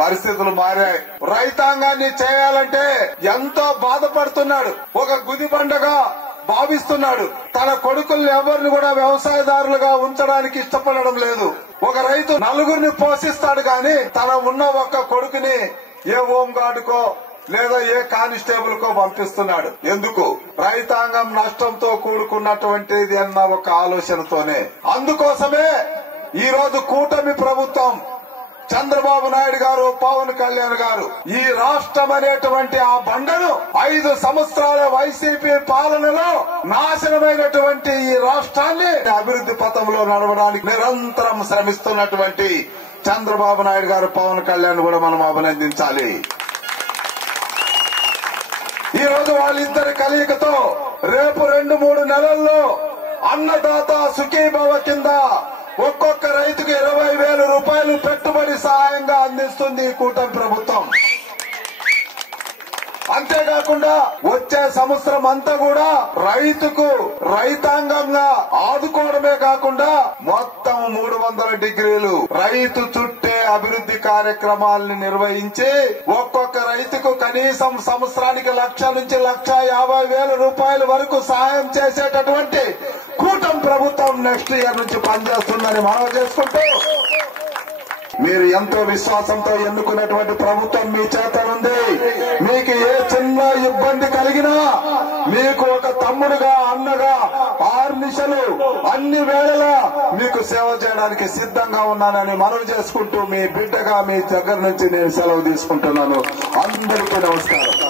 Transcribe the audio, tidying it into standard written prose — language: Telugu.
పరిస్థితులు మారాయి. రైతాంగాన్ని చేయాలంటే ఎంతో బాధపడుతున్నాడు. ఒక గుదిబండగా భావిస్తున్నాడు. తన కొడుకుల్ని ఎవరిని కూడా వ్యవసాయదారులుగా ఉంచడానికి ఇష్టపడడం లేదు. ఒక రైతు నలుగురిని పోషిస్తాడు గాని తన ఉన్న ఒక్క కొడుకుని ఏ హోంగార్డుకో లేదా ఏ కానిస్టేబుల్ కో పంపిస్తున్నాడు. ఎందుకు? రైతాంగం నష్టంతో కూడుకున్నటువంటిది అన్న ఒక ఆలోచనతోనే. అందుకోసమే ఈ రోజు కూటమి ప్రభుత్వం, చంద్రబాబు నాయుడు గారు, పవన్ కళ్యాణ్ గారు ఈ రాష్ట్రం అనేటువంటి ఆ బండను 5 సంవత్సరాల వైసీపీ పాలనలో నాశనమైనటువంటి ఈ రాష్ట్రాన్ని అభివృద్ధి పథంలో నడవడానికి నిరంతరం శ్రమిస్తున్నటువంటి చంద్రబాబు నాయుడు గారు, పవన్ కళ్యాణ్ కూడా మనం అభినందించాలి. ఈ రోజు వాళ్ళిద్దరి కలయికతో రేపు 2-3 నెలల్లో అన్నదాత సుఖీభవ కింద ఒక్కొక్క రైతుకు 20,000 రూపాయలు పెట్టుబడి సహాయంగా అందిస్తుంది ఈ కూటమి ప్రభుత్వం. అంతేకాకుండా వచ్చే సంవత్సరం అంతా కూడా రైతుకు రైతాంగంగా ఆదుకోవడమే కాకుండా మొత్తం 300 డిగ్రీలు రైతు చుట్టే అభివృద్ధి కార్యక్రమాలను నిర్వహించి ఒక్కొక్క రైతుకు కనీసం సంవత్సరానికి 1,00,000 నుంచి 1,50,000 రూపాయల వరకు సహాయం చేసేటటువంటి కూటమి ప్రభుత్వం నెక్స్ట్ ఇయర్ నుంచి పనిచేస్తుందని మనవి చేసుకుంటూ, మీరు ఎంతో విశ్వాసంతో ఎన్నుకున్నటువంటి ప్రభుత్వం మీ చేతనుంది. మీకు ఏ చిన్న ఇబ్బంది కలిగినా మీకు ఒక తమ్ముడుగా, అన్నగా 6 నిమిషాలు అన్ని వేళలా మీకు సేవ చేయడానికి సిద్ధంగా ఉన్నానని మనవి చేసుకుంటూ మీ బిడ్డగా మీ దగ్గర నుంచి నేను సెలవు తీసుకుంటున్నాను. అందరికీ నమస్కారం.